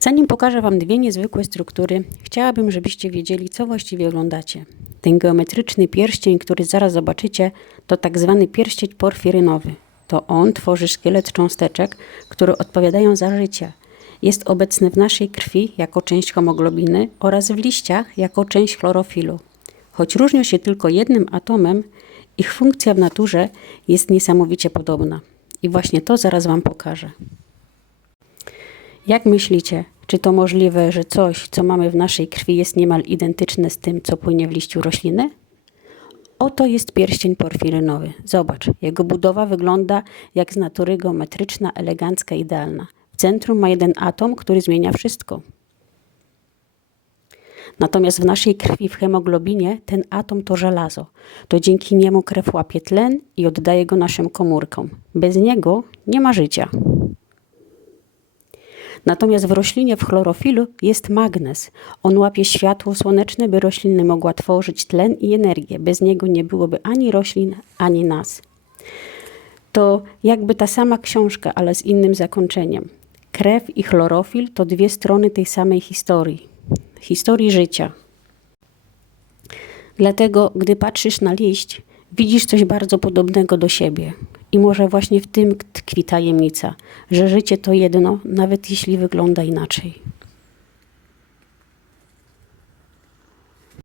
Zanim pokażę Wam dwie niezwykłe struktury, chciałabym, żebyście wiedzieli, co właściwie oglądacie. Ten geometryczny pierścień, który zaraz zobaczycie, to tak zwany pierścień porfirynowy. To on tworzy szkielet cząsteczek, które odpowiadają za życie. Jest obecny w naszej krwi jako część hemoglobiny oraz w liściach jako część chlorofilu. Choć różnią się tylko jednym atomem, ich funkcja w naturze jest niesamowicie podobna. I właśnie to zaraz Wam pokażę. Jak myślicie, czy to możliwe, że coś, co mamy w naszej krwi, jest niemal identyczne z tym, co płynie w liściu rośliny? Oto jest pierścień porfirynowy. Zobacz, jego budowa wygląda jak z natury geometryczna, elegancka, idealna. W centrum ma jeden atom, który zmienia wszystko. Natomiast w naszej krwi, w hemoglobinie, ten atom to żelazo. To dzięki niemu krew łapie tlen i oddaje go naszym komórkom. Bez niego nie ma życia. Natomiast w roślinie w chlorofilu jest magnez. On łapie światło słoneczne, by rośliny mogła tworzyć tlen i energię. Bez niego nie byłoby ani roślin, ani nas. To jakby ta sama książka, ale z innym zakończeniem. Krew i chlorofil to dwie strony tej samej historii. Historii życia. Dlatego, gdy patrzysz na liść, widzisz coś bardzo podobnego do siebie. I może właśnie w tym tkwi tajemnica, że życie to jedno, nawet jeśli wygląda inaczej.